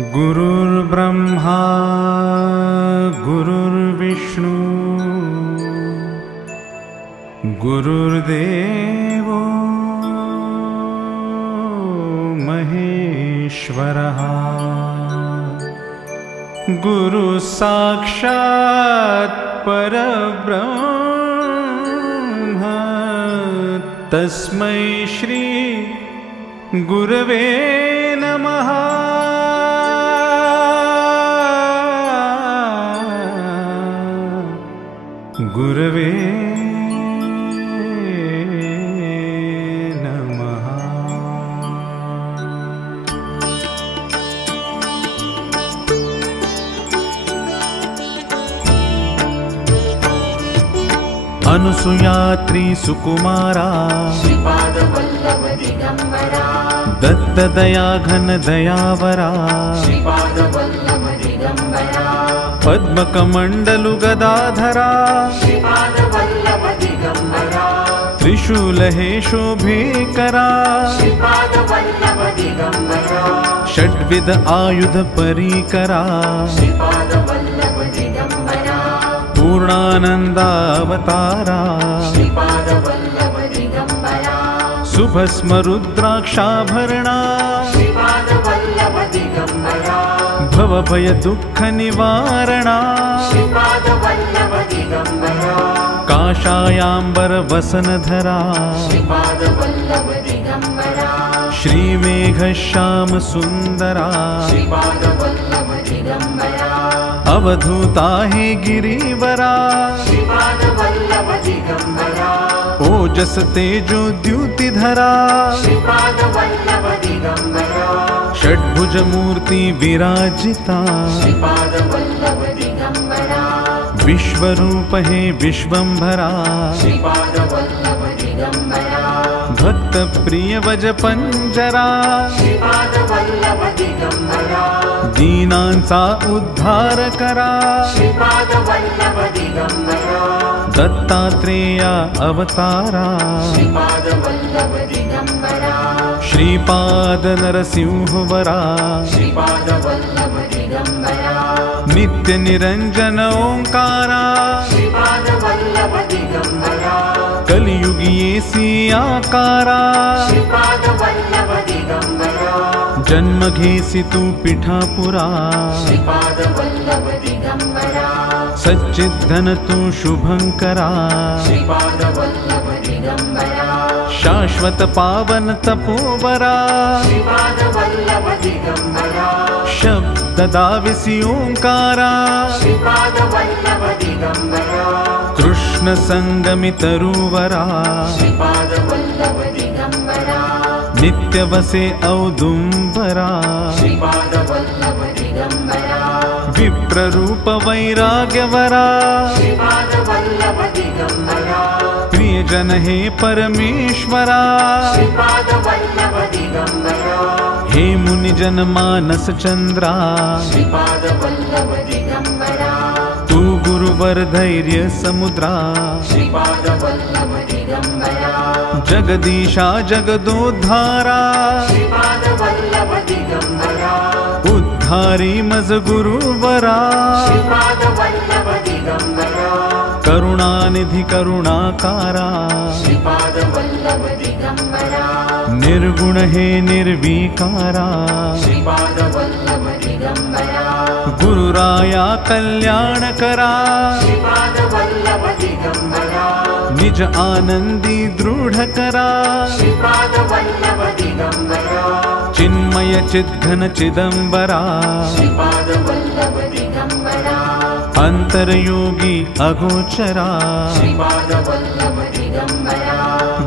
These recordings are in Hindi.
गुरुर्ब्रह्मा गुरुर्विष्णु गुरुर्देवो महेश्वरः गुरु साक्षात् परब्रह्म तस्मै श्री गुरवे नमः। गुरवे नमः। अनुसुयात्री सुकुमारा श्रीपाद वल्लभ दिगंबरा दत्त दया घन दयावरा श्रीपाद वल्लभ दिगंबरा पद्मकमंडलु गदाधरा श्रीपाद वल्लभ दिगंबरा त्रिशूल हे शोभेकरा श्रीपाद वल्लभ दिगंबरा षड्विध आयुध परीकरा श्रीपाद वल्लभ दिगंबरा पूर्णानंदावतारा श्रीपाद वल्लभ दिगंबरा सुभस्म रुद्राक्षाभरणा श्रीपाद वल्लभ दिगंबरा भवभय दुःख निवारणा श्रीपाद वल्लभ दिगंबरा काषायाम्बर वसनधरा श्रीपाद वल्लभ दिगंबरा श्रीमेघ श्याम सुंदरा श्रीपाद वल्लभ दिगंबरा अवधूता हे गिरिवरा श्रीपाद वल्लभ दिगंबरा ओजस तेजो द्युतिधरा श्रीपाद वल्लभ दिगंबरा षड्भुज मूर्ति विराजिता श्रीपाद वल्लभ दिगंबरा विश्वरूप हे विश्वंभरा श्रीपाद वल्लभ दिगंबरा भक्त प्रिय वज पंजरा श्रीपाद वल्लभ दिगंबरा दीनांचा उद्धार करा श्रीपाद वल्लभ दिगंबरा दत्तात्रेया अवतारा श्रीपाद वल्लभ दिगंबरा श्रीपाद नरसिंहवरा श्रीपाद वल्लभ दिगंबरा नित्य निरंजन ओंकारा श्रीपाद वल्लभ दिगंबरा कलियुगी आकारा श्रीपाद वल्लभ दिगंबरा जन्म घेसी तू पिठापुरा श्रीपाद वल्लभ दिगंबरा सच्चिद्धन तू शुभंकरा श्रीपाद वल्लभ दिगंबरा शाश्वत पावन तपोवरा श्रीपाद वल्लभ दिगंबरा शब्द दाविसी ओंकारा श्रीपाद वल्लभ दिगंबरा कृष्ण संगमि तरुवरा श्रीपाद वल्लभ दिगंबरा नित्य वसे औदुंबरा श्रीपाद वल्लभ दिगंबरा विप्ररूप वैराग्यवरा श्रीपाद वल्लभ दिगंबरा प्रियजन हे परमेश्वरा श्रीपाद वल्लभ दिगंबरा हे मुनिजन मानस चंद्रा श्रीपाद वल्लभ दिगंबरा तू गुरुवर धैर्य समुद्रा श्रीपाद वल्लभ दिगंबरा जगदीशा जगदोद्धारा श्रीपाद वल्लभ दिगंबरा उद्धारी मज गुरुवरा श्रीपाद वल्लभ दिगंबरा करुणानिधि करुणाकारा श्रीपाद वल्लभ दिगंबरा निर्गुण हे निर्विकारा श्रीपाद वल्लभ दिगंबरा गुरुराया कल्याण करा श्रीपाद वल्लभ दिगंबरा निज आनंदी दृढ़ करा श्रीपाद वल्लभ दिगंबरा चिन्मय चिद्घन चिदंबरा श्रीपाद वल्लभ दिगंबरा अंतरयोगी अगोचरा श्रीपाद वल्लभ दिगंबरा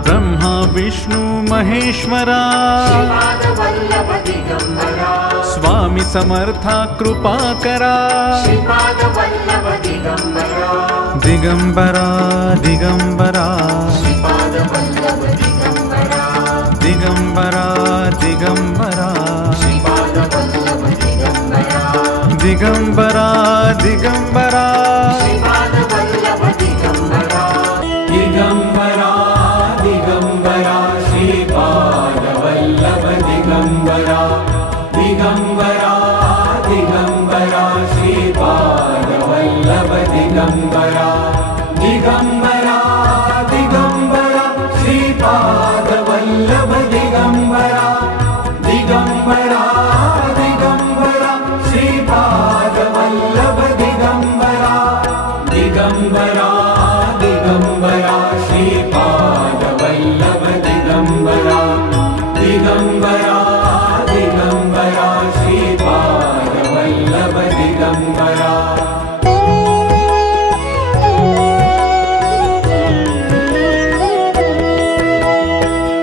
ब्रह्मा विष्णु महेश्वरा श्रीपाद वल्लभ दिगंबरा स्वामी समर्था कृपा करा श्रीपाद वल्लभ दिगंबरा दिगंबरा दिगंबरा श्रीपाद वल्लभ दिगंबरा दिगंबरा दिगंबरा श्रीपाद वल्लभ दिगंबरा दिगंबरा दिगंबरा श्रीपाद वल्लभ दिगंबरा दिगंबरा दिगंबरा श्रीपाद वल्लभ दिगंबरा दिगंबरा दिगंबरा दिगंबरा दिगंबरा श्रीपाद वल्लभ दिगंबरा दिगंबरा दिगंबरा श्रीपाद वल्लभ दिगंबरा दिगंबरा दिगंबरा श्रीपाद वल्लभ दिगंबरा दिगंबरा दिगंबरा श्रीपाद वल्लभ दिगंबरा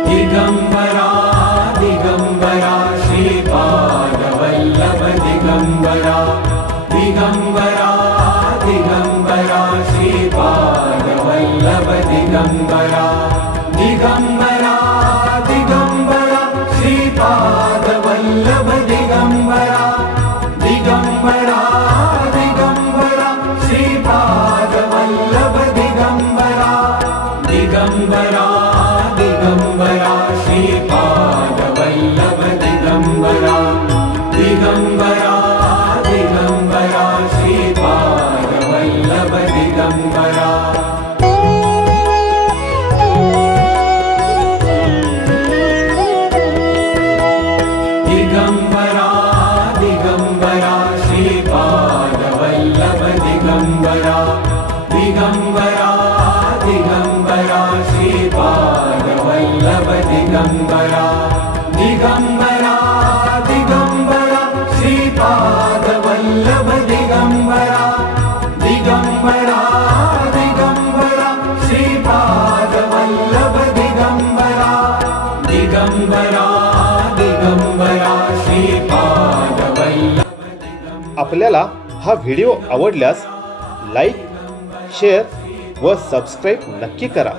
दिगंबरा दिगंबरा श्रीपाद वल्लभ दिगंबरा दिगंबरा दिगंबरा श्रीपाद वल्लभ दिगंबरा दिगंबरा दिगंबरा श्रीपाद वल्लभ दिगंबरा दिगंबरा दिगंबरा श्रीपाद वल्लभ दिगंबरा दिगंबरा दिगंबरा श्रीपाद वल्लभ दिगंबरा दिगंबरा दिगंबरा श्रीपाद वल्लभ दिगंबरा दिगंबरा दिगंबरा श्रीपाद वल्लभ दिगंबरा दिगंबरा दिगंबरा श्रीपाद वल्लभ दिगंबरा दिगंबरा दिगंबरा श्रीपाद वल्लभ दिगंबरा दिगंबरा दिगंबरा श्रीपाद वल्लभ दिगंबरा दिगंबरा दिगंबरा श्रीपाद वल्लभ दिगंबरा। आपल्याला हा व्हिडिओ आवडल्यास लाईक, शेअर व सबस्क्राईब नक्की करा.